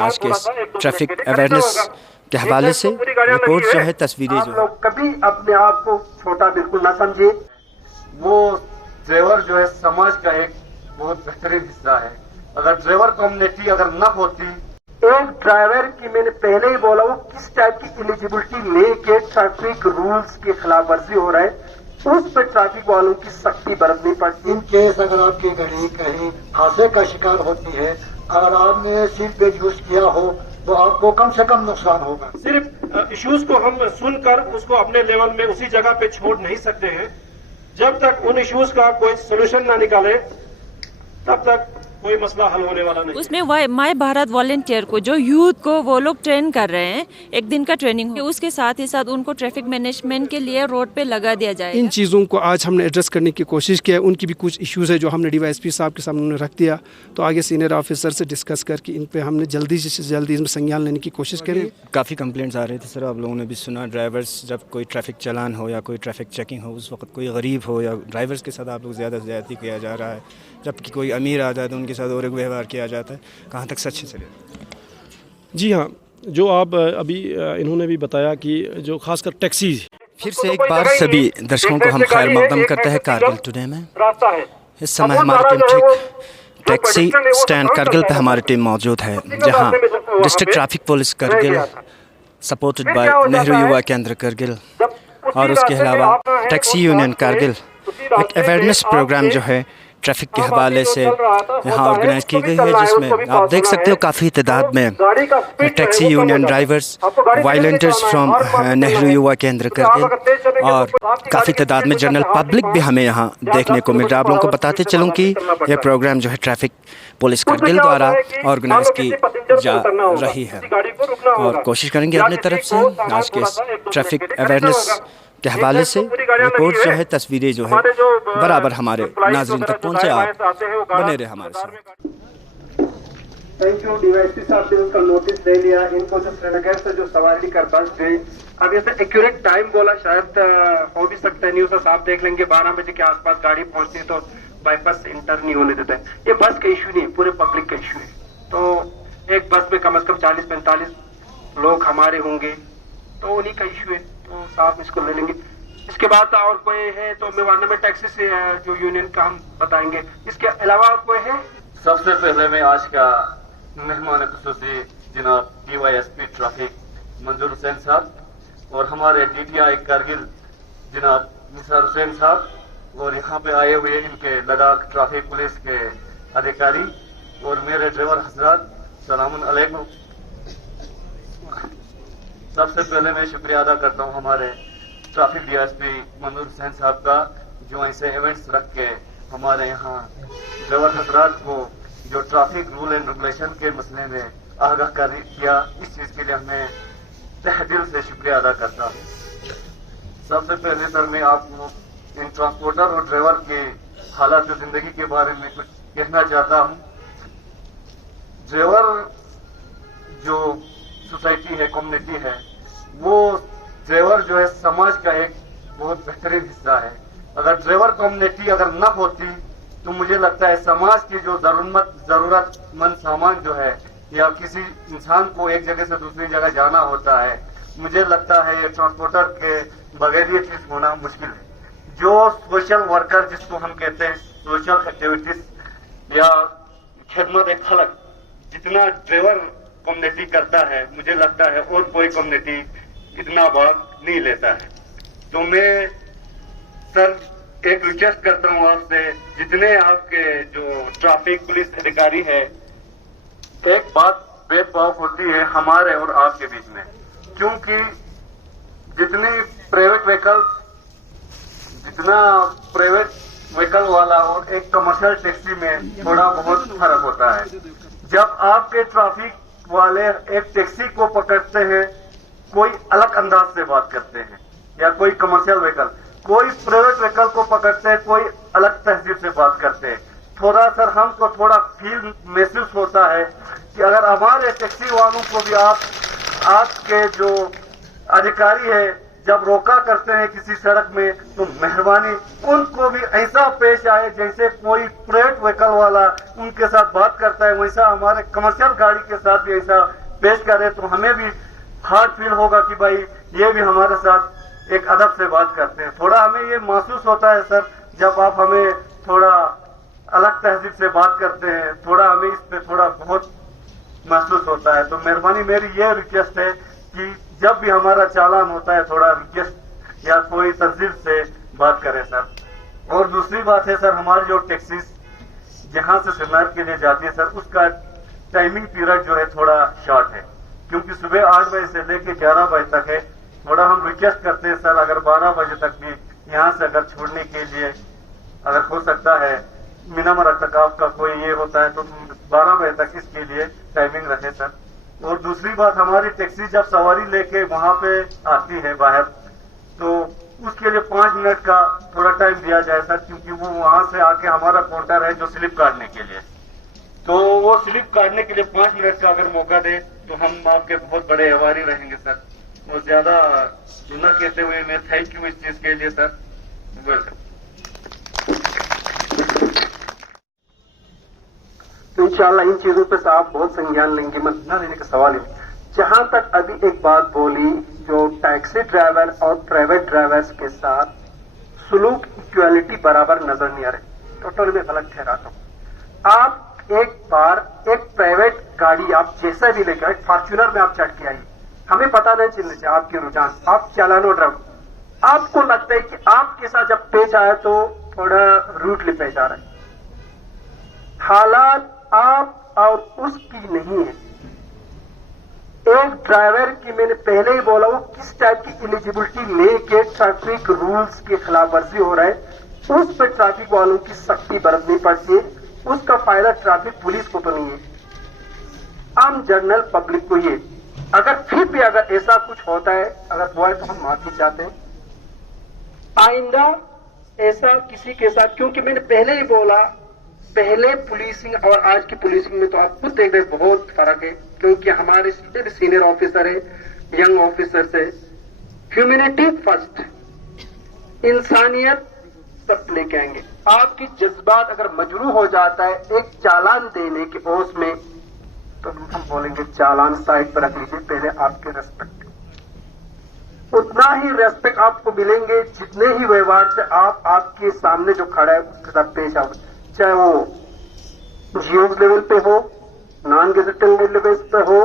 आज के traffic awareness के हवाले से रिपोर्ट जो है, तस्वीरें जो है। कभी अपने आप को छोटा बिल्कुल ना समझे। वो ड्राइवर जो है समाज का एक बहुत बेहतरीन हिस्सा है। अगर ड्राइवर कम्युनिटी अगर न होती, एक ड्राइवर की मैंने पहले ही बोला, वो किस टाइप की एलिजिबिलिटी लेके ट्रैफिक रूल्स की खिलाफ वर्जी हो रहा है, उस पर ट्रैफिक वालों की सख्ती बरतनी पड़ती है। इन केस अगर आपकी गाड़ी कहीं हादसे का शिकार होती है, अगर आपने सीट बेल्ट यूज किया हो तो आपको कम से कम नुकसान होगा। सिर्फ इश्यूज को हम सुनकर उसको अपने लेवल में उसी जगह पे छोड़ नहीं सकते हैं। जब तक उन इश्यूज का कोई सोल्यूशन ना निकाले तब तक कोई मसला हल होने वाला नहीं। उसमें माय भारत वॉलंटियर को, जो यूथ को वो लोग ट्रेन कर रहे हैं, एक दिन का ट्रेनिंग हो, उसके साथ ही साथ उनको ट्रैफिक मैनेजमेंट के लिए रोड पे लगा दिया जाएगा। इन चीज़ों को आज हमने एड्रेस करने की कोशिश किया है। उनकी भी कुछ इश्यूज़ है जो हमने डीवाईएसपी साहब के सामने रख दिया, तो आगे सीनियर ऑफिसर से डिस्कस करके इन पे हमने जल्दी से जल्दी इसमें संज्ञान लेने की कोशिश करें। काफ़ी कंप्लेंट्स आ रहे थे सर, आप लोगों ने भी सुना। ड्राइवर्स जब कोई ट्रैफिक चालान हो या कोई ट्रैफिक चेकिंग हो, उस वक्त कोई गरीब हो या ड्राइवर्स के साथ आप लोग ज़्यादा से ज़्यादा किया जा रहा है, जबकि कोई अमीर आ जाए तो उनके साथ और एक व्यवहार किया जाता है। कहाँ तक सच है सर? जी हाँ, जो आप अभी इन्होंने भी बताया कि जो खासकर टैक्सी। फिर से एक बार सभी दर्शकों को हम खैर मकदम करते हैं कारगिल टुडे में। इस समय हमारी टीम ठीक टैक्सी स्टैंड कारगिल पे हमारी टीम मौजूद है, जहां district traffic police Kargil supported by Nehru युवा केंद्र कारगिल और उसके अलावा टैक्सी यूनियन कारगिल एक अवेयरनेस प्रोग्राम जो है ट्रैफिक के हवाले से यहाँ ऑर्गेनाइज की गई है, जिसमें आप देख सकते हो काफ़ी तादाद में taxi union drivers, volunteers from Nehru युवा केंद्र करगिल और काफ़ी तादाद में जनरल पब्लिक भी हमें यहाँ देखने को मिल रहा है। आप लोगों को बताते चलूँ कि यह प्रोग्राम जो है ट्रैफिक पुलिस करगिल द्वारा ऑर्गेनाइज की जा रही है और कोशिश करेंगे अपनी तरफ से आज के ट्रैफिक अवेयरनेस के हवाले से रिपोर्ट जो है, तस्वीरें जो है, बराबर हमारे नाज़रीन तक पहुंचे। आप बने रहे हमारे साथ। Thank you. डीवाईएसपी साहब ने उसका नोटिस ले लिया। इनको जो श्रीनगर से जो सवारी कर बस गई, अब ऐसे एक्यूरेट टाइम बोला शायद हो भी सकता है, न्यूज़ साहब देख लेंगे 12 बजे के आसपास गाड़ी पहुंचती है तो बाईपास इंटर नहीं होने देते। ये बस का इशू नहीं, पूरे पब्लिक का इशू है। तो एक बस में कम से कम 40-45 लोग हमारे होंगे, तो उन्हीं का इशू है, तो साहब इसको ले लेंगे। इसके बाद और कोई है तो मैं वार्ड में टैक्सी से जो यूनियन का हम बताएंगे। इसके अलावा और कोई है? सबसे पहले मैं आज का मेहमान खुसूसी जनाब डीवाईएसपी ट्रैफिक मंजूर हुसैन साहब और हमारे डीटीआई कारगिल जनाब निसार हुसैन साहब और यहाँ पे आए हुए इनके लद्दाख ट्रैफिक पुलिस के अधिकारी और मेरे ड्राइवर हजरात, सलामुन अलैकुम। सबसे पहले मैं शुक्रिया अदा करता हूँ हमारे ट्रैफिक डीएसपी मंजूर हुसैन साहब का, जो ऐसे इवेंट्स रख के हमारे यहाँ ड्राइवर हजरात को जो ट्रैफिक रूल एंड रेगुलेशन के मसले में आगाह किया। इस चीज़ के लिए मैं तहे दिल से शुक्रिया अदा करता हूँ। सबसे पहले सर मैं आपको इन ट्रांसपोर्टर और ड्राइवर के हालात जिंदगी के बारे में कुछ कहना चाहता हूँ। ड्राइवर जो सोसाइटी है, कम्युनिटी है, वो ड्राइवर जो है समाज का एक बहुत बेहतरीन हिस्सा है। अगर ड्राइवर कम्युनिटी अगर न होती तो मुझे लगता है समाज की जो जरूरतमंद सामान जो है या किसी इंसान को एक जगह से दूसरी जगह जाना होता है, मुझे लगता है ये ट्रांसपोर्टर के बगैर ये चीज होना मुश्किल है। जो सोशल वर्कर जिसको हम कहते हैं, सोशल एक्टिविटीज या खिदमत खलक जितना ड्राइवर कम्युनिटी करता है, मुझे लगता है और कोई कम्युनिटी इतना भाग नहीं लेता है। तो मैं सर एक रिक्वेस्ट करता हूँ आपसे, जितने आपके जो ट्रैफिक पुलिस अधिकारी है, एक बात भेदभाव होती है हमारे और आपके बीच में, क्योंकि जितनी प्राइवेट व्हीकल वाला और एक कमर्शियल टैक्सी में थोड़ा बहुत फर्क होता है। जब आपके ट्रैफिक वाले एक टैक्सी को पकड़ते हैं, कोई अलग अंदाज से बात करते हैं, या कोई कमर्शियल व्हीकल, कोई प्राइवेट व्हीकल को पकड़ते हैं, कोई अलग तहजीब से बात करते हैं। थोड़ा सर हमको थोड़ा फील महसूस होता है कि अगर हमारे टैक्सी वालों को भी आप के जो अधिकारी है जब रोका करते हैं किसी सड़क में तो मेहरबानी उनको भी ऐसा पेश आए जैसे कोई प्राइवेट व्हीकल वाला उनके साथ बात करता है, वैसा हमारे कमर्शियल गाड़ी के साथ भी ऐसा पेश करे तो हमें भी हार्ड फील होगा कि भाई ये भी हमारे साथ एक अदब से बात करते हैं। थोड़ा हमें ये महसूस होता है सर जब आप हमें थोड़ा अलग तहजीब से बात करते हैं, थोड़ा हमें इस पे थोड़ा बहुत महसूस होता है। तो मेहरबानी मेरी ये रिक्वेस्ट है कि जब भी हमारा चालान होता है थोड़ा रिक्वेस्ट या कोई तहजीब से बात करें सर। और दूसरी बात है सर, हमारी जो टैक्सीज जहां से श्रीनगर के लिए जाती है सर उसका टाइमिंग पीरियड जो है थोड़ा शॉर्ट है, क्योंकि सुबह 8 बजे से लेकर 11 बजे तक है। थोड़ा हम रिक्वेस्ट करते हैं सर अगर 12 बजे तक भी यहाँ से अगर छोड़ने के लिए अगर हो सकता है मिनिमम रखरखाव का कोई ये होता है तो 12 बजे तक इसके लिए टाइमिंग रखे सर। और दूसरी बात, हमारी टैक्सी जब सवारी लेके वहां पे आती है बाहर तो उसके लिए 5 मिनट का थोड़ा टाइम दिया जाए सर, क्योंकि वो वहां से आके हमारा काउंटर है जो स्लिप काटने के लिए, तो वो स्लिप काटने के लिए 5 मिनट का अगर मौका दे तो हम आपके बहुत बड़े आभारी रहेंगे सर। और ज्यादा न कहते हुए मैं थैंक यू इस चीज के लिए सर। वेलकम। तो इंशाल्लाह इन चीजों पे आप बहुत संज्ञान लेंगे, मत न लेने का सवाल है। जहां तक अभी एक बात बोली जो टैक्सी ड्राइवर और प्राइवेट ड्राइवर्स के साथ सुलूक इक्वालिटी बराबर नजर नहीं आ रही, टोटल में गलत ठहराता हूं। आप एक बार एक प्राइवेट गाड़ी आप जैसा भी लेकर एक फॉर्च्यूनर में आप चढ़ के आइए, हमें पता नहीं चलने से आपके रुझान, आप चालानो ड्राइवर, आपको लगता है कि आपके साथ जब पेश आया तो थोड़ा रूटली पेश आ रहा है। हालात आप और उसकी नहीं है। एक ड्राइवर की मैंने पहले ही बोला वो किस टाइप की एलिजिबिलिटी लेके ट्रैफिक रूल्स की खिलाफवर्जी हो रहा है, उस पर ट्रैफिक वालों की सख्ती बरतनी पड़ती है। उसका फायदा ट्रैफिक पुलिस को तो नहीं है, आम जनरल पब्लिक को ही। अगर फिर भी अगर ऐसा कुछ होता है, अगर हुआ है तो हम माफी चाहते हैं। आइंदा ऐसा किसी के साथ, क्योंकि मैंने पहले ही बोला पहले पुलिसिंग और आज की पुलिसिंग में तो आप खुद देख रहे बहुत फर्क है, क्योंकि हमारे सीनियर ऑफिसर है, यंग ऑफिसर्स है। ह्यूमैनिटी फर्स्ट, इंसानियत सब लेके आएंगे। आपकी जज्बात अगर मजरू हो जाता है एक चालान देने के ओस में तो हम बोलेंगे चालान साइड पर रख लीजिए, पहले आपके रेस्पेक्ट। उतना ही रेस्पेक्ट आपको मिलेंगे जितने ही व्यवहार से आप आपके सामने जो खड़ा है उसके साथ पेश आओ, चाहे वो जीओ लेवल पे हो, नॉन गेजेटेड लेवल पे हो,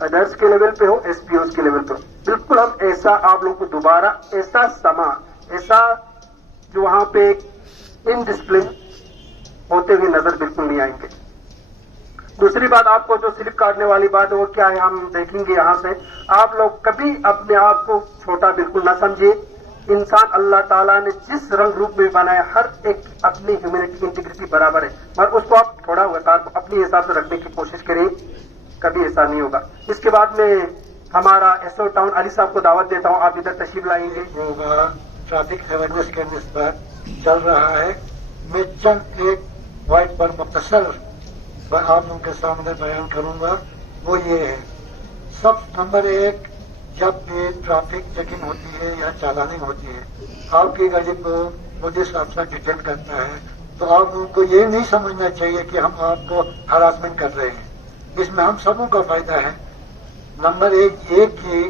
अदर्स के लेवल पे हो, एसपीओ के लेवल पे हो। बिल्कुल हम ऐसा आप लोगों को दोबारा ऐसा समा ऐसा जो वहां पे इनडिसिप्लिन होते हुए नजर बिल्कुल नहीं आएंगे। दूसरी बात, आपको जो स्लिप काटने वाली बात है वो क्या है हम देखेंगे यहां से। आप लोग कभी अपने आप को छोटा बिल्कुल ना समझिए। इंसान अल्लाह ताला ने जिस रंग रूप में बनाया हर एक अपनी ह्यूमैनिटी इंटीग्रिटी बराबर है, मगर उसको आप थोड़ा वकार को अपने हिसाब से रखने की कोशिश करें, कभी ऐसा नहीं होगा। इसके बाद में हमारा एसओ टाउन अली साहब को दावत देता हूं, आप इधर तशरीफ लाएंगे। ट्रैफिक अवेयरनेस के निस्बत चल रहा है, मैं चंद एक वाइट पर मुख्तसर आप लोगों के सामने बयान करूंगा। वो ये है, सब नंबर 1, जब भी ट्रैफिक चेकिंग होती है या चालानिंग होती है, आपकी गाड़ी को पुलिस अफसर डिटेन करता है तो आप लोगों को ये नहीं समझना चाहिए कि हम आपको हरासमेंट कर रहे हैं। इसमें हम सबों का फायदा है। नंबर 1 ये कि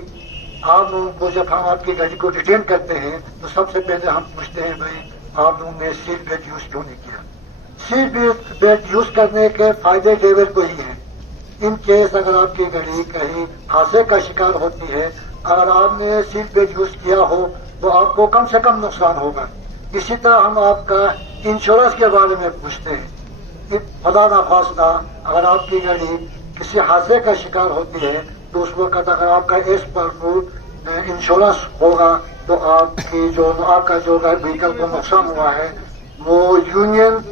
आप लोगों को जब हम आपकी गाड़ी को डिटेन करते हैं तो सबसे पहले हम पूछते हैं भाई आप लोगों ने सीट बेल्ट यूज क्यों नहीं किया। सीट बेल्ट यूज करने के फायदे ड्राइवर को ही है। इन केस अगर आपकी गाड़ी कहीं हादसे का शिकार होती है, अगर आपने सीट बेल्ट यूज किया हो तो आपको कम से कम नुकसान होगा। इसी तरह हम आपका इंश्योरेंस के बारे में पूछते हैं। खुदा ना खास्ता अगर आपकी गाड़ी किसी हादसे का शिकार होती है तो उस वक्त अगर आपका एज पर इंश्योरेंस होगा तो आपका जो व्हीकल को नुकसान हुआ है वो यूनियन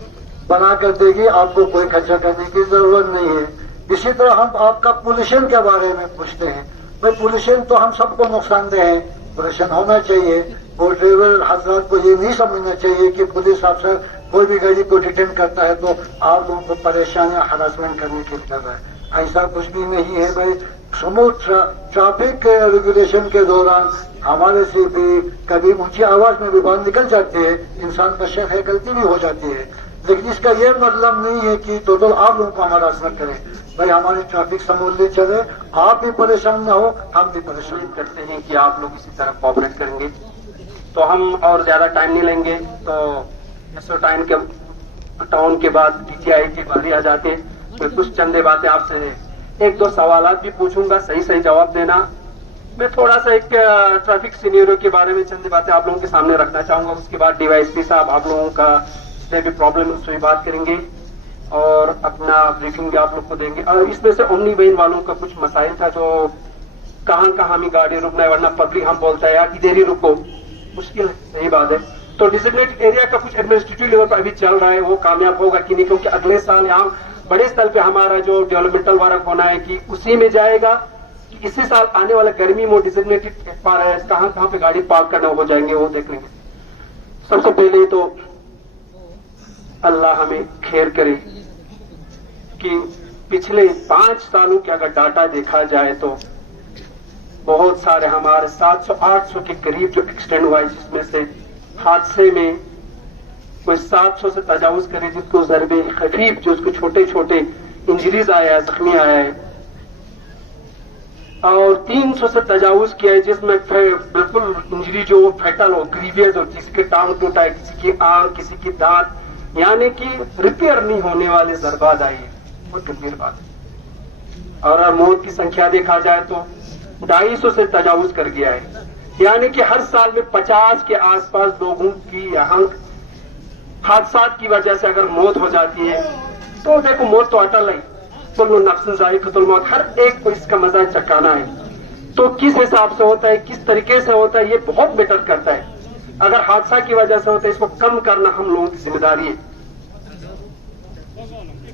बना कर देगी, आपको कोई खर्चा करने की जरूरत नहीं है। इसी तरह हम आपका पोल्यूशन के बारे में पूछते हैं। भाई पोल्यूशन तो हम सबको नुकसानदेह है, पोल्यूशन होना चाहिए। और ड्राइवर हजरात को ये नहीं समझना चाहिए कि पुलिस अफसर कोई भी गाड़ी को डिटेन करता है तो आप लोगों को परेशान या हरासमेंट करने के लिए कर रहा है। ऐसा कुछ भी नहीं है भाई। स्मूथ ट्रैफिक रेगुलेशन के दौरान हमारे से भी कभी ऊंची आवाज में भी बात निकल जाती है, इंसान बशर है, गलती भी हो जाती है, लेकिन इसका यह मतलब नहीं है कि टोटल आप लोगों को हमारा असर करें। भाई हमारी ट्रैफिक समूली चले, आप भी परेशान ना हो, हम भी परेशान करते हैं कि आप लोग इसी तरह कोऑपरेट करेंगे। तो हम और ज्यादा टाइम नहीं लेंगे, तो एसोटाइन के टाउन के बाद पीटीआई की बारी आ जाती है। मैं कुछ चंदे बातें आपसे एक दो सवालात भी पूछूंगा, सही सही जवाब देना। मैं थोड़ा सा एक ट्रैफिक सिनेरियो के बारे में चंद बातें आप लोगों के सामने रखना चाहूंगा। उसके बाद डीवाईएसपी साहब आप लोगों का जितने भी प्रॉब्लम उस पर बात करेंगे और अपना ब्रीफिंग आप लोग को देंगे। और इसमें से ओमनी वेन वालों का कुछ मसाइल था, जो कहाँ हमें गाड़ी रुकना है, वरना पब्लिक हम बोलता है यार इधर ही रुको, मुश्किल है, सही बात है। तो डिजिग्नेटेड एरिया का कुछ एडमिनिस्ट्रेटिव लेवल पर अभी चल रहा है, वो कामयाब होगा कि नहीं, क्योंकि अगले साल यहाँ बड़े स्तर पे हमारा जो डेवलपमेंटल वर्क होना है कि उसी में जाएगा कि इसी साल आने वाला गर्मी में डिजिग्नेटेड कहाँ पे गाड़ी पार्क करना हो जाएंगे, वो देख लेंगे। सबसे पहले तो अल्लाह हमें खैर करे कि पिछले 5 सालों के अगर डाटा देखा जाए तो बहुत सारे हमारे 700-800 के करीब जो एक्सटेंड हुआ है, जिसमें से हादसे में कोई 700 से तजावुज करे, जिसको जरबे खफीफ जो उसको छोटे छोटे इंजरीज आया है, जख्मी आया है, और 300 से तजावुज किया है जिसमें बिल्कुल इंजरी जो फैटल हो, ग्रीवियस हो, किसी के टांग टूटा है, किसी की आंख, किसी की दांत, यानी कि रिपेयर नहीं होने वाले जरबात आई है। बहुत गंभीर बात है। और मौत की संख्या देखा जाए तो 250 से तजावुज कर गया है, यानी कि हर साल में 50 के आसपास लोगों की यहाँ हादसा की वजह से अगर मौत हो जाती है, तो देखो मौत तो अटल है, कुल्लु नफ्सिन ज़ाइक़तुल मौत, हर एक को इसका मजा चखाना है। तो किस हिसाब से होता है, किस तरीके से होता है, ये बहुत मैटर करता है। अगर हादसा की वजह से होता है, इसको कम करना हम लोगों की जिम्मेदारी है।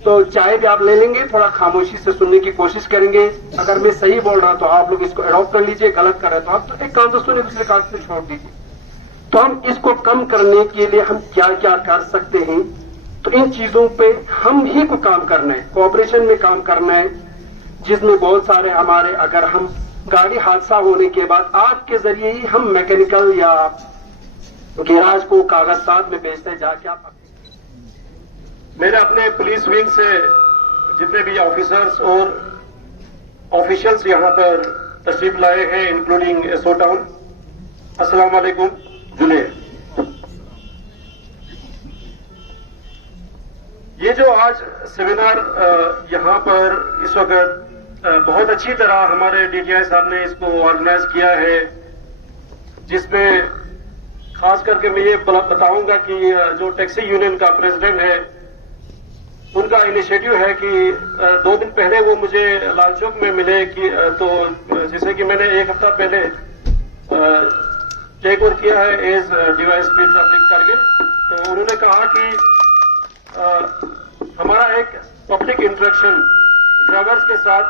तो चाहे भी आप ले लेंगे, थोड़ा खामोशी से सुनने की कोशिश करेंगे। अगर मैं सही बोल रहा तो आप लोग इसको एडॉप्ट कर लीजिए, गलत कर रहे तो आप तो एक कान से सुने, दूसरे कान से छोड़ दीजिए। तो हम इसको कम करने के लिए हम क्या क्या कर सकते हैं, तो इन चीजों पे हम ही को काम करना है, कोऑपरेशन में काम करना है, जिसमें बहुत सारे हमारे, अगर हम गाड़ी हादसा होने के बाद आग के जरिए ही हम मैकेनिकल या गैराज को कागजात में बेचते हैं, जाके आप मेरे अपने पुलिस विंग से जितने भी ऑफिसर्स और ऑफिशियल्स यहाँ पर तशरीफ लाए हैं, इंक्लूडिंग एसओ टाउन, अस्सलाम वालेकुम जुनेद। ये जो आज सेमिनार यहाँ पर इस वक्त बहुत अच्छी तरह हमारे डीटीआई साहब ने इसको ऑर्गेनाइज किया है, जिसमें खास करके मैं ये बताऊंगा कि जो टैक्सी यूनियन का प्रेसिडेंट है, उनका इनिशिएटिव है कि 2 दिन पहले वो मुझे लाल चौक में मिले कि तो जैसे कि मैंने 1 हफ्ता पहले टेक ओवर किया है एज डीवाईएसपी ट्रैफिक कारगिल, तो उन्होंने कहा कि हमारा एक पब्लिक इंटरेक्शन ड्राइवर्स के साथ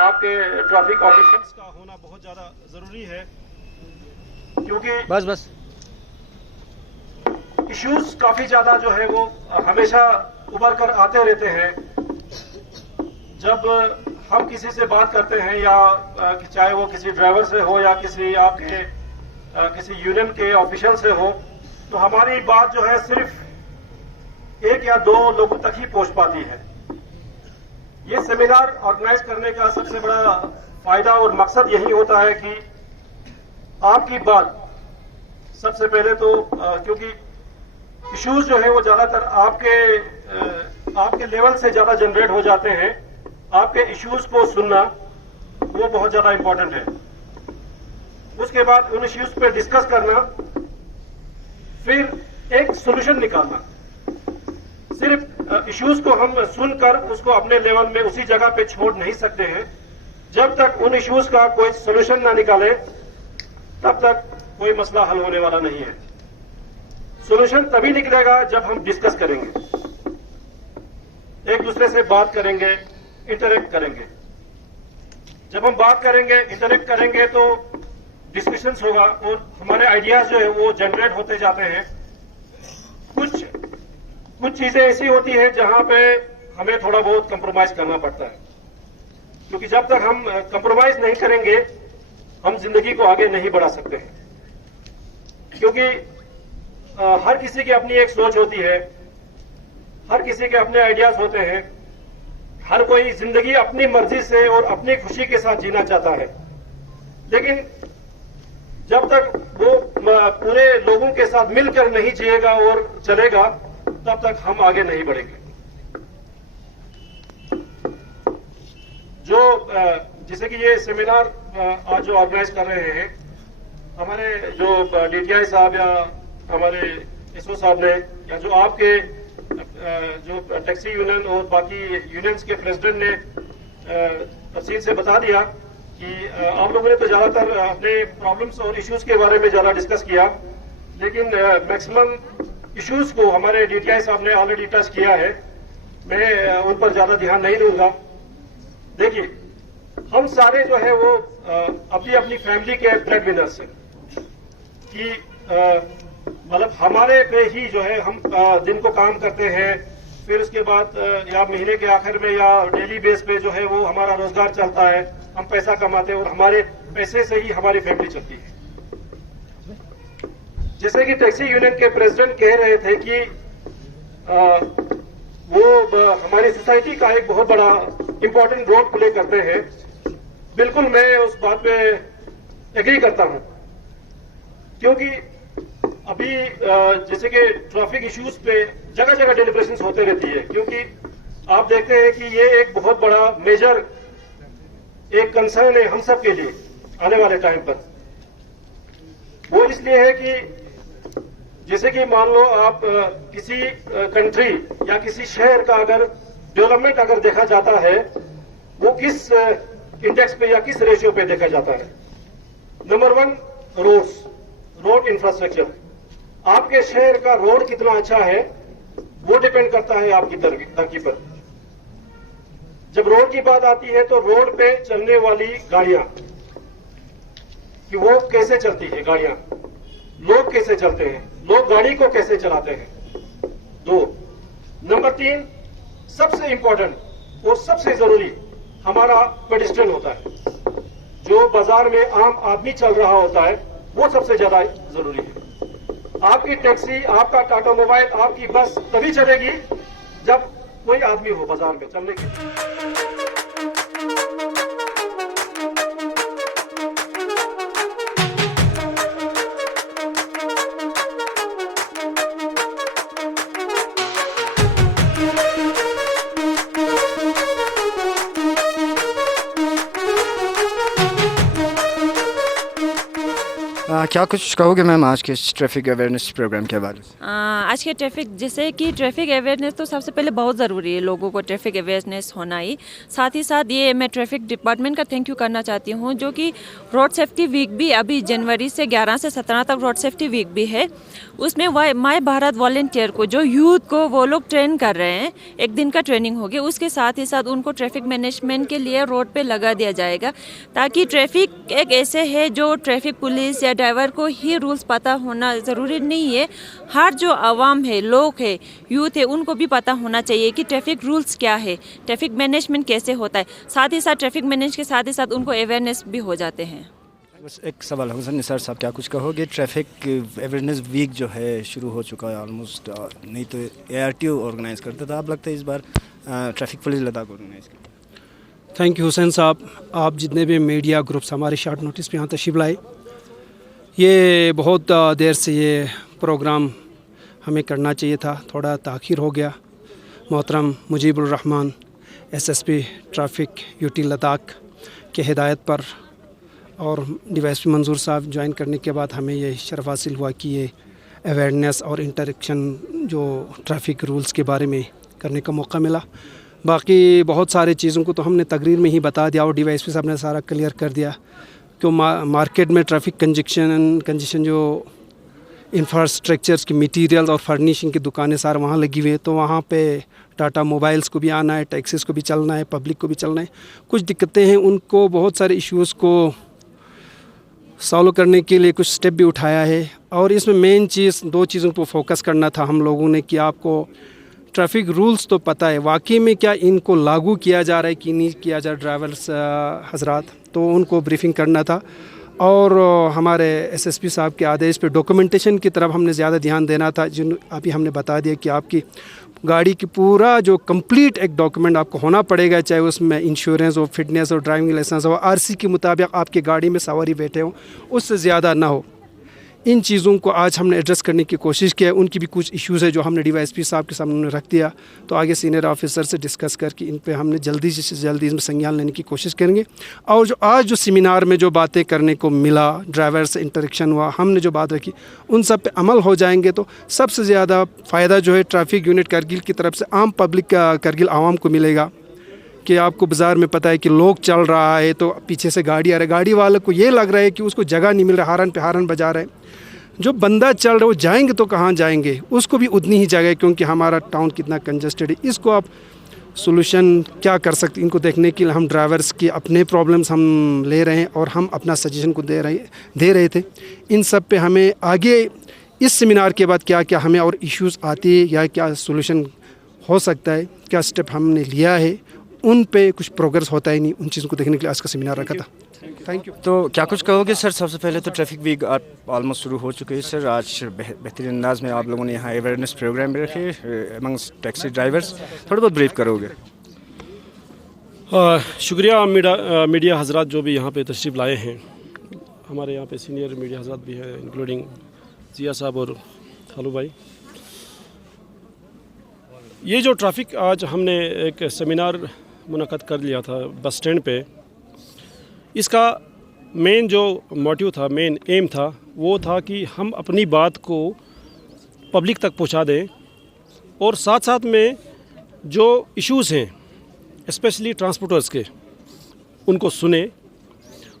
आपके ट्रैफिक ऑफिसर्स का होना बहुत ज्यादा जरूरी है, क्योंकि बस इश्यूज काफी ज्यादा जो है वो हमेशा उभर कर आते रहते हैं। जब हम किसी से बात करते हैं, या चाहे वो किसी ड्राइवर से हो या किसी आपके किसी यूनियन के ऑफिशियल से हो, तो हमारी बात जो है सिर्फ 1 या 2 लोगों तक ही पहुंच पाती है। ये सेमिनार ऑर्गेनाइज करने का सबसे बड़ा फायदा और मकसद यही होता है कि आपकी बात सबसे पहले तो क्योंकि इश्यूज जो है वो ज्यादातर आपके लेवल से ज्यादा जनरेट हो जाते हैं, आपके इश्यूज को सुनना वो बहुत ज्यादा इंपॉर्टेंट है। उसके बाद उन इश्यूज पे डिस्कस करना, फिर एक सोल्यूशन निकालना। सिर्फ इश्यूज को हम सुनकर उसको अपने लेवल में उसी जगह पे छोड़ नहीं सकते हैं। जब तक उन इश्यूज का कोई सोल्यूशन ना निकाले, तब तक कोई मसला हल होने वाला नहीं है। सोल्यूशन तभी निकलेगा जब हम डिस्कस करेंगे, एक दूसरे से बात करेंगे, इंटरेक्ट करेंगे। जब हम बात करेंगे, इंटरेक्ट करेंगे, तो डिस्कशंस होगा और हमारे आइडियाज जो है वो जनरेट होते जाते हैं। कुछ चीजें ऐसी होती है जहां पे हमें थोड़ा बहुत कंप्रोमाइज करना पड़ता है। क्योंकि जब तक हम कंप्रोमाइज नहीं करेंगे हम जिंदगी को आगे नहीं बढ़ा सकते हैं। क्योंकि हर किसी की अपनी एक सोच होती है, हर किसी के अपने आइडियाज होते हैं, हर कोई जिंदगी अपनी मर्जी से और अपनी खुशी के साथ जीना चाहता है, लेकिन जब तक वो पूरे लोगों के साथ मिलकर नहीं जिएगा और चलेगा तब तक हम आगे नहीं बढ़ेंगे। जो जैसे कि ये सेमिनार आज जो ऑर्गेनाइज कर रहे हैं हमारे जो DTI साहब या हमारे SO साहब ने, या जो आपके जो टैक्सी यूनियन और बाकी यूनियंस के प्रेसिडेंट ने तफसील से बता दिया कि आप लोगों ने तो ज्यादातर अपने प्रॉब्लम्स और इश्यूज के बारे में ज्यादा डिस्कस किया, लेकिन मैक्सिमम इश्यूज को हमारे DTI साहब ने ऑलरेडी टच किया है। मैं उन पर ज्यादा ध्यान नहीं दूंगा। देखिए, हम सारे जो है वो अपनी अपनी फैमिली के ब्रेड विनर्स हैं कि मतलब हमारे पे ही जो है हम दिन को काम करते हैं, फिर उसके बाद या महीने के आखिर में या डेली बेस पे जो है वो हमारा रोजगार चलता है, हम पैसा कमाते हैं और हमारे पैसे से ही हमारी फैमिली चलती है। जैसे कि टैक्सी यूनियन के प्रेसिडेंट कह रहे थे कि वो हमारी सोसाइटी का एक बहुत बड़ा इंपॉर्टेंट रोल प्ले करते हैं। बिल्कुल मैं उस बात पे एग्री करता हूं, क्योंकि अभी जैसे कि ट्रैफिक इश्यूज पे जगह जगह डेलिब्रेशंस होते रहती है, क्योंकि आप देखते हैं कि ये एक बहुत बड़ा मेजर एक कंसर्न है हम सब के लिए आने वाले टाइम पर। वो इसलिए है कि जैसे कि मान लो आप किसी कंट्री या किसी शहर का अगर डेवलपमेंट अगर देखा जाता है, वो किस इंडेक्स पे या किस रेशियो पे देखा जाता है। Number 1 roads, road infrastructure. आपके शहर का रोड कितना अच्छा है वो डिपेंड करता है आपकी तरक्की पर। जब रोड की बात आती है तो रोड पे चलने वाली गाड़ियां कि वो कैसे चलती है, गाड़ियां, लोग कैसे चलते हैं, लोग गाड़ी को कैसे चलाते हैं। 2 नंबर 3 सबसे इंपॉर्टेंट और सबसे जरूरी हमारा पेडिस्ट्रियन होता है। जो बाजार में आम आदमी चल रहा होता है वो सबसे ज्यादा जरूरी है। आपकी टैक्सी, आपका टाटा मोबाइल, आपकी बस तभी चलेगी जब कोई आदमी हो बाजार में चलने के लिए। क्या कुछ कहोगे मैम आज के इस ट्रैफिक अवेयरनेस प्रोग्राम के बारे में? आज के ट्रैफिक, जैसे कि ट्रैफिक अवेयरनेस तो सबसे पहले बहुत ज़रूरी है, लोगों को ट्रैफिक अवेयरनेस होना ही। साथ ही साथ ये मैं ट्रैफिक डिपार्टमेंट का थैंक यू करना चाहती हूँ, जो कि रोड सेफ्टी वीक भी अभी जनवरी से 11 से 17 तक रोड सेफ्टी वीक भी है। उसमें माय भारत वॉलंटियर को, जो यूथ को वो लोग ट्रेन कर रहे हैं, एक दिन का ट्रेनिंग होगी। उसके साथ ही साथ उनको ट्रैफिक मैनेजमेंट के लिए रोड पे लगा दिया जाएगा, ताकि ट्रैफिक एक ऐसे है जो ट्रैफिक पुलिस या ड्राइवर को ही रूल्स पता होना ज़रूरी नहीं है। हर जो आवाम है, लोग है, यूथ है, उनको भी पता होना चाहिए कि ट्रैफिक रूल्स क्या है, ट्रैफिक मैनेजमेंट कैसे होता है। साथ ही साथ ट्रैफिक मैनेज के साथ ही साथ उनको अवेयरनेस भी हो जाते हैं। बस एक सवाल होगा, निसार साहब क्या कुछ कहोगे? ट्रैफिक अवेयरनेस वीक जो है शुरू हो चुका है ऑलमोस्ट, नहीं तो ARTO ऑर्गेनाइज़ करता था, अब लगता है इस बार ट्रैफिक पुलिस लद्दाख ऑर्गेनाइज़ करता। थैंक यू हुसैन साहब, आप जितने भी मीडिया ग्रुप्स हमारे शॉर्ट नोटिस पे यहाँ तशरीफ़ लाए। ये बहुत देर से ये प्रोग्राम हमें करना चाहिए था, थोड़ा ताख़ीर हो गया। मोहतरम Mujibur Rahman SSP traffic UT Ladakh के हिदायत पर और DYSP मंजूर साहब ज्वाइन करने के बाद हमें ये शर्फ हासिल हुआ कि ये अवेयरनेस और इंटरेक्शन जो ट्रैफिक रूल्स के बारे में करने का मौका मिला। बाकी बहुत सारे चीज़ों को तो हमने तकरीर में ही बता दिया और DYSP साहब ने सारा क्लियर कर दिया कि मार्केट में ट्रैफिक कंजेशन जो इंफ्रास्ट्रक्चर्स की मटेरियल और फर्निशिंग की दुकानें सारे वहाँ लगी हुई है, तो वहाँ पे टाटा मोबाइल्स को भी आना है, टैक्सीज़ को भी चलना है, पब्लिक को भी चलना है। कुछ दिक्कतें हैं, उनको बहुत सारे इश्यूज़ को सॉल्व करने के लिए कुछ स्टेप भी उठाया है। और इसमें मेन चीज़ 2 चीज़ों पर फोकस करना था हम लोगों ने कि आपको ट्रैफिक रूल्स तो पता है, वाकई में क्या इनको लागू किया जा रहा है कि नहीं किया जा रहा, ड्राइवर्स हजरात, तो उनको ब्रीफिंग करना था। और हमारे एसएसपी साहब के आदेश पे डॉक्यूमेंटेशन की तरफ हमने ज़्यादा ध्यान देना था। जिन अभी हमने बता दिया कि आपकी गाड़ी की पूरा जो कंप्लीट एक डॉक्यूमेंट आपको होना पड़ेगा, चाहे उसमें इंश्योरेंस हो, फिटनेस हो, ड्राइविंग लाइसेंस हो, आरसी के मुताबिक आपकी गाड़ी में सवारी बैठे हो, उससे ज़्यादा ना हो। इन चीज़ों को आज हमने एड्रेस करने की कोशिश की है। उनकी भी कुछ इश्यूज़ है जो हमने डीवाईएसपी साहब के सामने रख दिया, तो आगे सीनियर ऑफिसर से डिस्कस करके इन पे हमने जल्दी से जल्दी इसमें संज्ञान लेने की कोशिश करेंगे। और जो आज जो सेमिनार में जो बातें करने को मिला, ड्राइवर से इंटरेक्शन हुआ, हमने जो बात रखी, उन सब पे अमल हो जाएंगे तो सबसे ज़्यादा फ़ायदा जो है ट्रैफिक यूनिट करगिल की तरफ से आम पब्लिक करगिल आवाम को मिलेगा। कि आपको बाज़ार में पता है कि लोग चल रहा है तो पीछे से गाड़ी आ रहा है, गाड़ी वाले को ये लग रहा है कि उसको जगह नहीं मिल रहा, हारन पे हारन बजा रहा है। जो बंदा चल रहा है वो जाएंगे तो कहाँ जाएंगे, उसको भी उतनी ही जगह है, क्योंकि हमारा टाउन कितना कंजस्टेड है। इसको आप सोल्यूशन क्या कर सकते, इनको देखने के लिए हम ड्राइवर्स की अपने प्रॉब्लम्स हम ले रहे हैं और हम अपना सजेशन को दे रहे थे। इन सब पे हमें आगे इस सेमिनार के बाद क्या क्या हमें और इश्यूज़ आते हैं या क्या सोल्यूशन हो सकता है, क्या स्टेप हमने लिया है, उन पे कुछ प्रोग्रेस होता ही नहीं, उन चीज़ों को देखने के लिए आज का सेमिनार रखा था। Thank you. तो क्या कुछ कहोगे सर? सबसे पहले तो ट्रैफिक वीक ऑलमोस्ट शुरू हो चुके हैं सर। आज बेहतरीन अंदाज में आप लोगों ने यहाँ अवेयरनेस प्रोग्राम भी रखे अमंग्स टैक्सी ड्राइवर्स, थोड़ा बहुत ब्रीफ करोगे? शुक्रिया मीडिया हजरात जो भी यहाँ पे तशरीफ़ लाए हैं। हमारे यहाँ पे सीनियर मीडिया हजरात भी हैं, इंक्लूडिंग जिया साहब और खालू भाई। ये जो ट्रैफिक आज हमने एक सेमिनार मुनक़द कर लिया था बस स्टैंड पे, इसका मेन जो मोटिव था, मेन एम था, वो था कि हम अपनी बात को पब्लिक तक पहुंचा दें और साथ साथ में जो इश्यूज़ हैं स्पेशली ट्रांसपोर्टर्स के, उनको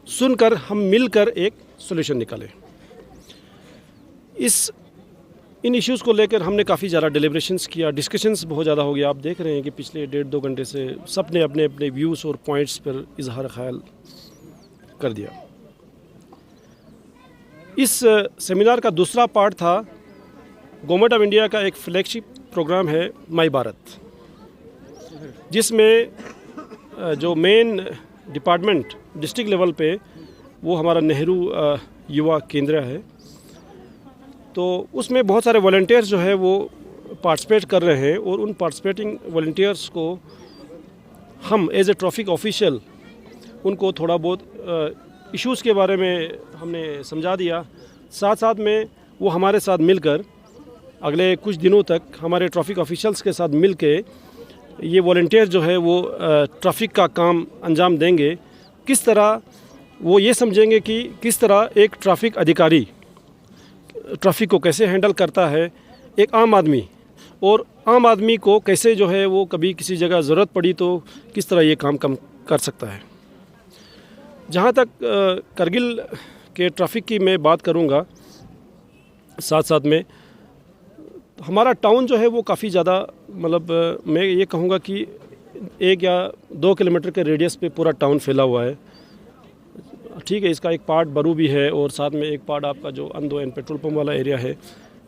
सुनकर हम मिलकर एक सॉल्यूशन निकालें। इन इश्यूज़ को लेकर हमने काफ़ी ज़्यादा डिलिब्रेशंस किया, डिस्कशंस बहुत ज़्यादा हो गया। आप देख रहे हैं कि पिछले 1.5-2 घंटे से सब ने अपने अपने व्यूज़ और पॉइंट्स पर इजहार ख्याल कर दिया। इस सेमिनार का दूसरा पार्ट था गवर्नमेंट ऑफ इंडिया का एक फ्लैगशिप प्रोग्राम है माई भारत, जिसमें जो मेन डिपार्टमेंट डिस्ट्रिक्ट लेवल पे वो हमारा नेहरू युवा केंद्र है। तो उसमें बहुत सारे वॉलंटियर्स जो है वो पार्टिसिपेट कर रहे हैं और उन पार्टिसिपेटिंग वॉलंटियर्स को हम एज ए ट्रैफिक ऑफिशियल उनको थोड़ा बहुत इश्यूज़ के बारे में हमने समझा दिया। साथ साथ में वो हमारे साथ मिलकर अगले कुछ दिनों तक हमारे ट्रैफिक ऑफिशियल्स के साथ मिलके ये वॉलंटियर जो है वो ट्रैफिक का काम अंजाम देंगे। किस तरह वो ये समझेंगे कि किस तरह एक ट्रैफिक अधिकारी ट्रैफिक को कैसे हैंडल करता है एक आम आदमी, और आम आदमी को कैसे जो है वो कभी किसी जगह ज़रूरत पड़ी तो किस तरह ये काम कर सकता है। जहाँ तक करगिल के ट्रैफिक की मैं बात करूँगा, साथ साथ में हमारा टाउन जो है वो काफ़ी ज़्यादा, मतलब मैं ये कहूँगा कि 1 या 2 किलोमीटर के रेडियस पे पूरा टाउन फैला हुआ है। ठीक है, इसका एक पार्ट बरू भी है और साथ में एक पार्ट आपका जो अंदो एंड पेट्रोल पंप वाला एरिया है।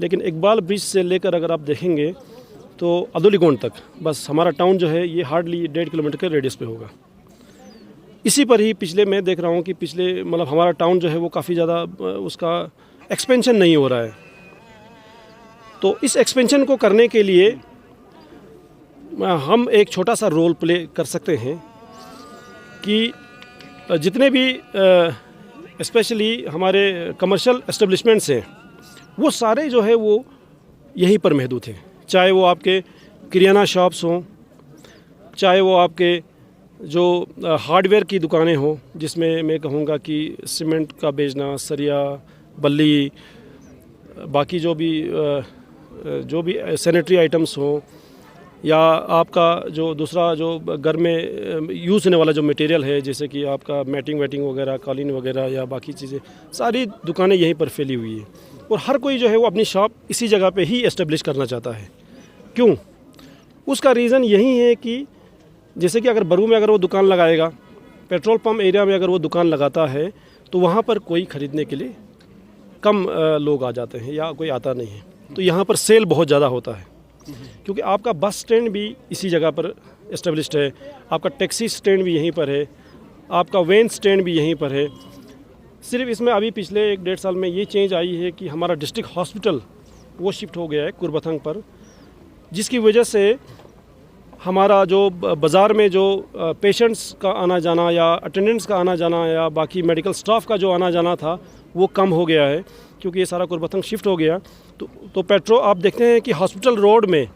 लेकिन इकबाल ब्रिज से लेकर अगर आप देखेंगे तो अदुलीगोंड तक बस हमारा टाउन जो है ये हार्डली 1.5 किलोमीटर के रेडियस पे होगा। इसी पर ही पिछले मैं देख रहा हूँ कि पिछले मतलब हमारा टाउन जो है वो काफ़ी ज़्यादा उसका एक्सपेंशन नहीं हो रहा है। तो इस एक्सपेंशन को करने के लिए हम एक छोटा सा रोल प्ले कर सकते हैं कि जितने भी स्पेशली हमारे कमर्शियल एस्टेब्लिशमेंट्स हैं वो सारे जो है वो यहीं पर महदूद हैं। चाहे वो आपके किराना शॉप्स हों, चाहे वो आपके जो हार्डवेयर की दुकानें हों, जिसमें मैं कहूँगा कि सीमेंट का बेचना, सरिया, बल्ली, बाकी जो भी सैनिटरी आइटम्स हों, या आपका जो दूसरा जो घर में यूज़ होने वाला जो मटेरियल है, जैसे कि आपका मैटिंग वैटिंग वगैरह, कालीन वगैरह या बाकी चीज़ें, सारी दुकानें यहीं पर फैली हुई है। और हर कोई जो है वो अपनी शॉप इसी जगह पे ही एस्टेब्लिश करना चाहता है। क्यों? उसका रीज़न यही है कि जैसे कि अगर बरू में अगर वो दुकान लगाएगा, पेट्रोल पंप एरिया में अगर वो दुकान लगाता है तो वहाँ पर कोई ख़रीदने के लिए कम लोग आ जाते हैं या कोई आता नहीं है। तो यहाँ पर सेल बहुत ज़्यादा होता है। क्योंकि आपका बस स्टैंड भी इसी जगह पर इस्टेब्लिश्ड है, आपका टैक्सी स्टैंड भी यहीं पर है, आपका वैन स्टैंड भी यहीं पर है। सिर्फ इसमें अभी पिछले 1-1.5 साल में ये चेंज आई है कि हमारा डिस्ट्रिक्ट हॉस्पिटल वो शिफ्ट हो गया है कुरबथंग पर, जिसकी वजह से हमारा जो बाज़ार में जो पेशेंट्स का आना जाना या अटेंडेंट्स का आना जाना या बाकी मेडिकल स्टाफ का जो आना जाना था वो कम हो गया है, क्योंकि ये सारा कुरबथंग शिफ्ट हो गया। तो पेट्रो आप देखते हैं कि हॉस्पिटल रोड में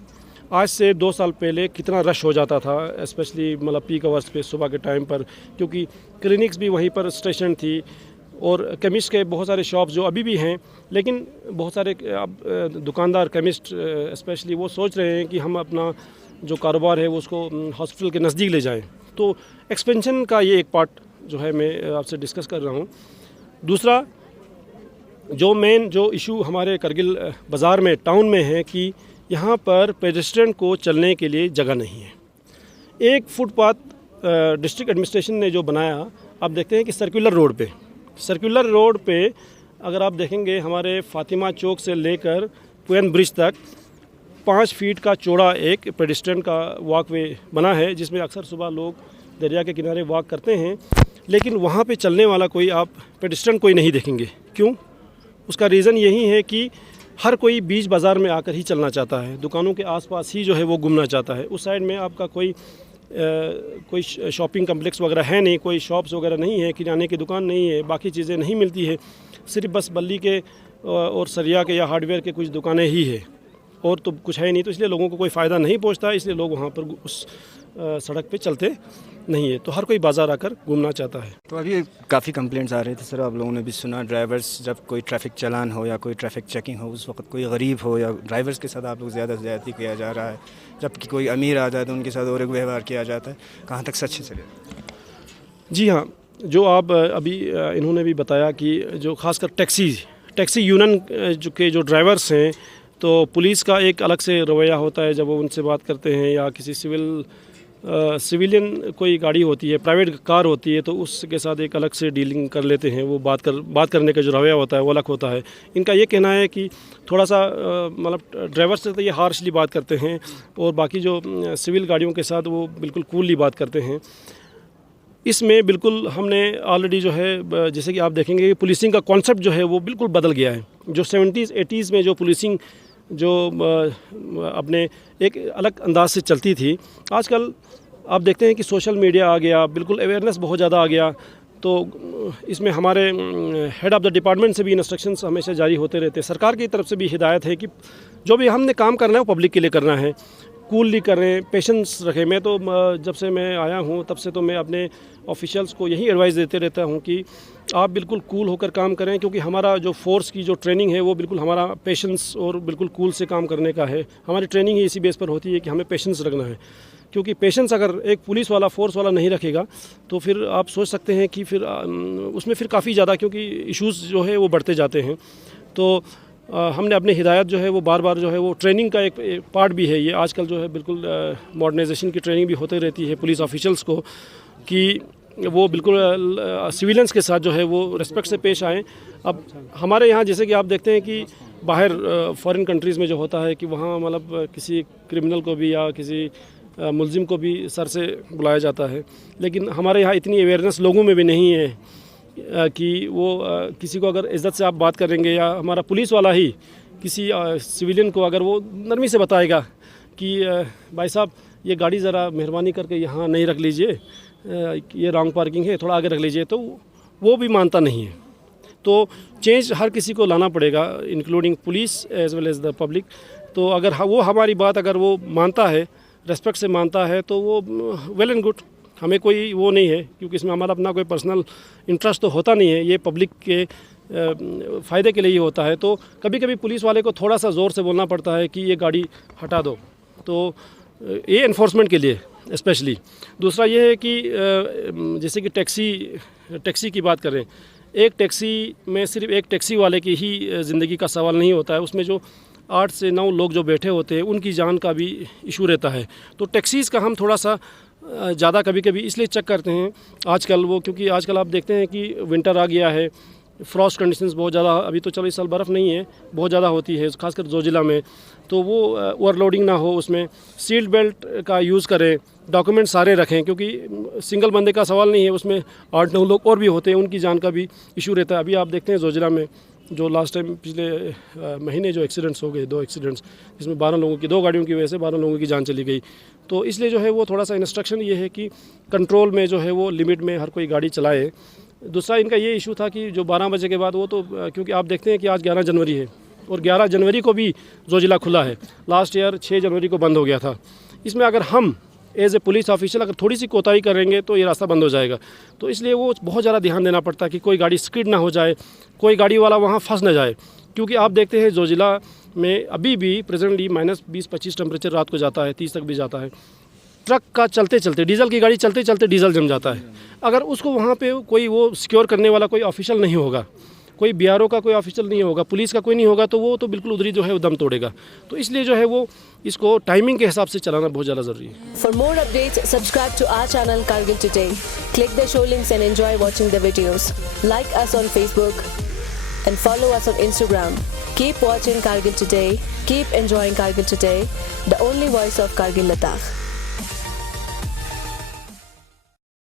आज से 2 साल पहले कितना रश हो जाता था, स्पेशली मतलब पीक आवर्स पे सुबह के टाइम पर, क्योंकि क्लिनिक्स भी वहीं पर स्टेशन थी और केमिस्ट के बहुत सारे शॉप्स जो अभी भी हैं, लेकिन बहुत सारे अब दुकानदार केमिस्ट स्पेशली वो सोच रहे हैं कि हम अपना जो कारोबार है वो उसको हॉस्पिटल के नज़दीक ले जाएं। तो एक्सपेंशन का ये एक पार्ट जो है मैं आपसे डिस्कस कर रहा हूँ। दूसरा जो मेन जो इशू हमारे करगिल बाज़ार में टाउन में है कि यहाँ पर पेडेस्ट्रियन को चलने के लिए जगह नहीं है। एक फुटपाथ डिस्ट्रिक्ट एडमिनिस्ट्रेशन ने जो बनाया, आप देखते हैं कि सर्कुलर रोड पे अगर आप देखेंगे हमारे फातिमा चौक से लेकर पुयन ब्रिज तक 5 फीट का चौड़ा एक पेडेस्ट्रियन का वॉकवे बना है, जिसमें अक्सर सुबह लोग दरिया के किनारे वॉक करते हैं, लेकिन वहाँ पे चलने वाला कोई आप पेडेस्ट्रियन कोई नहीं देखेंगे। क्यों? उसका रीज़न यही है कि हर कोई बीच बाज़ार में आकर ही चलना चाहता है, दुकानों के आसपास ही जो है वो घूमना चाहता है। उस साइड में आपका कोई शॉपिंग कम्प्लेक्स वगैरह है नहीं, कोई शॉप्स वगैरह नहीं है, किराने की दुकान नहीं है, बाकी चीज़ें नहीं मिलती है, सिर्फ बस बल्ली के और सरिया के या हार्डवेयर के कुछ दुकानें ही है और तो कुछ है नहीं। तो इसलिए लोगों को कोई फ़ायदा नहीं पहुंचता, इसलिए लोग वहाँ पर उस सड़क पे चलते नहीं है। तो हर कोई बाज़ार आकर घूमना चाहता है। तो अभी काफ़ी कंप्लेंट्स आ रहे थे सर, आप लोगों ने भी सुना, ड्राइवर्स जब कोई ट्रैफिक चालान हो या कोई ट्रैफिक चेकिंग हो उस वक्त कोई गरीब हो या ड्राइवर्स के साथ आप लोग ज़्यादा से ज़्यादती किया जा रहा है, जबकि कोई अमीर आ जाए तो उनके साथ और एक व्यवहार किया जाता है। कहाँ तक सच है सर? जी हाँ, जो आप अभी इन्होंने भी बताया कि जो खासकर टैक्सी यूनियन के जो ड्राइवर्स हैं, तो पुलिस का एक अलग से रवैया होता है जब वो उनसे बात करते हैं, या किसी सिविलियन कोई गाड़ी होती है, प्राइवेट कार होती है, तो उसके साथ एक अलग से डीलिंग कर लेते हैं। वो बात करने का जो रवैया होता है वो अलग होता है। इनका ये कहना है कि थोड़ा सा मतलब ड्राइवर से तो ये हार्शली बात करते हैं और बाकी जो सिविल गाड़ियों के साथ वो बिल्कुल कूलली बात करते हैं। इसमें बिल्कुल हमने ऑलरेडी जो है, जैसे कि आप देखेंगे पुलिसिंग का कॉन्सेप्ट जो है वो बिल्कुल बदल गया है। जो 70s-80s में जो पुलिसिंग जो अपने एक अलग अंदाज से चलती थी, आजकल आप देखते हैं कि सोशल मीडिया आ गया, बिल्कुल अवेयरनेस बहुत ज़्यादा आ गया। तो इसमें हमारे हेड ऑफ़ द डिपार्टमेंट से भी इंस्ट्रक्शंस हमेशा जारी होते रहते हैं। सरकार की तरफ से भी हिदायत है कि जो भी हमने काम करना है वो पब्लिक के लिए करना है, कूलली करें, पेशेंस रखें। मैं तो जब से मैं आया हूँ तब से तो मैं अपने ऑफिशियल्स को यही एडवाइस देते रहता हूँ कि आप बिल्कुल कूल होकर काम करें, क्योंकि हमारा जो फोर्स की जो ट्रेनिंग है वो बिल्कुल हमारा पेशेंस और बिल्कुल कूल से काम करने का है। हमारी ट्रेनिंग ही इसी बेस पर होती है कि हमें पेशेंस रखना है, क्योंकि पेशेंस अगर एक पुलिस वाला फोर्स वाला नहीं रखेगा तो फिर आप सोच सकते हैं कि फिर उसमें फिर काफ़ी ज़्यादा, क्योंकि इश्यूज़ जो है वो बढ़ते जाते हैं। तो हमने अपनी हिदायत जो है वो बार बार जो है वो ट्रेनिंग का एक पार्ट भी है। ये आजकल जो है बिल्कुल मॉडर्नाइजेशन की ट्रेनिंग भी होती रहती है पुलिस ऑफिशियल्स को, कि वो बिल्कुल सिविलियंस के साथ जो है वो रिस्पेक्ट से पेश आएँ। अब हमारे यहाँ जैसे कि आप देखते हैं कि बाहर फॉरेन कंट्रीज़ में जो होता है कि वहाँ मतलब किसी क्रिमिनल को भी या किसी मुलजिम को भी सर से बुलाया जाता है, लेकिन हमारे यहाँ इतनी अवेयरनेस लोगों में भी नहीं है कि वो किसी को अगर इज़्ज़त से आप बात करेंगे, या हमारा पुलिस वाला ही किसी सिविलियन को अगर वो नरमी से बताएगा कि भाई साहब ये गाड़ी ज़रा मेहरबानी करके यहाँ नहीं रख लीजिए, ये रॉन्ग पार्किंग है, थोड़ा आगे रख लीजिए, तो वो भी मानता नहीं है। तो चेंज हर किसी को लाना पड़ेगा, including police as well as the public. तो अगर वो हमारी बात अगर वो मानता है, रेस्पेक्ट से मानता है, तो वो वेल एंड गुड, हमें कोई वो नहीं है, क्योंकि इसमें हमारा अपना कोई पर्सनल इंटरेस्ट तो होता नहीं है, ये पब्लिक के फ़ायदे के लिए ही होता है। तो कभी कभी पुलिस वाले को थोड़ा सा ज़ोर से बोलना पड़ता है कि ये गाड़ी हटा दो, तो ये इन्फोर्समेंट के लिए स्पेशली। दूसरा ये है कि जैसे कि टैक्सी की बात करें, एक टैक्सी में सिर्फ एक टैक्सी वाले की ही ज़िंदगी का सवाल नहीं होता है, उसमें जो 8 से 9 लोग जो बैठे होते हैं उनकी जान का भी इशू रहता है। तो टैक्सीज़ का हम थोड़ा सा ज़्यादा कभी कभी इसलिए चेक करते हैं आजकल वो, क्योंकि आजकल आप देखते हैं कि विंटर आ गया है, फ्रॉस्ट कंडीशंस बहुत ज़्यादा, अभी तो चलो इस साल बर्फ़ नहीं है, बहुत ज़्यादा होती है खासकर जोजिला में, तो वो ओवरलोडिंग ना हो, उसमें सीट बेल्ट का यूज़ करें, डॉक्यूमेंट सारे रखें, क्योंकि सिंगल बंदे का सवाल नहीं है, उसमें 8-9 लोग और भी होते हैं, उनकी जान का भी इशू रहता है। अभी आप देखते हैं जोजिला में जो लास्ट टाइम पिछले महीने जो एक्सीडेंट्स हो गए, 2 एक्सीडेंट्स, जिसमें 12 लोगों की, 2 गाड़ियों की वजह से 12 लोगों की जान चली गई। तो इसलिए जो है वो थोड़ा सा इंस्ट्रक्शन ये है कि कंट्रोल में जो है वो लिमिट में हर कोई गाड़ी चलाए। दूसरा इनका ये इशू था कि जो 12 बजे के बाद वो तो क्योंकि आप देखते हैं कि आज 11 जनवरी है और 11 जनवरी को भी जोजिला खुला है, लास्ट ईयर 6 जनवरी को बंद हो गया था। इसमें अगर हम एज ए पुलिस ऑफिशियल अगर थोड़ी सी कोताही करेंगे तो ये रास्ता बंद हो जाएगा। तो इसलिए वो बहुत ज़्यादा ध्यान देना पड़ता है कि कोई गाड़ी स्किड ना हो जाए, कोई गाड़ी वाला वहाँ फंस ना जाए, क्योंकि आप देखते हैं जोजिला में अभी भी प्रेजेंटली -20-25 टेम्परेचर रात को जाता है, 30 तक भी जाता है। ट्रक का चलते चलते, डीजल की गाड़ी चलते चलते डीजल जम जाता है। अगर उसको वहाँ पे कोई वो सिक्योर करने वाला कोई ऑफिशियल नहीं होगा, कोई बीआरओ का कोई ऑफिशियल नहीं होगा, पुलिस का कोई नहीं होगा, तो वो तो बिल्कुल उधर ही जो है वो दम तोड़ेगा। तो इसलिए जो है वो इसको टाइमिंग के हिसाब से चलाना बहुत ज़्यादा ज़रूरी है। For more updates, subscribe to our channel Kargil Today. Click the show links and enjoy watching the videos. Like us on Facebook and follow us on Instagram. Keep watching Kargil Today. Keep enjoying Kargil Today, the only voice of Kargil Ladakh.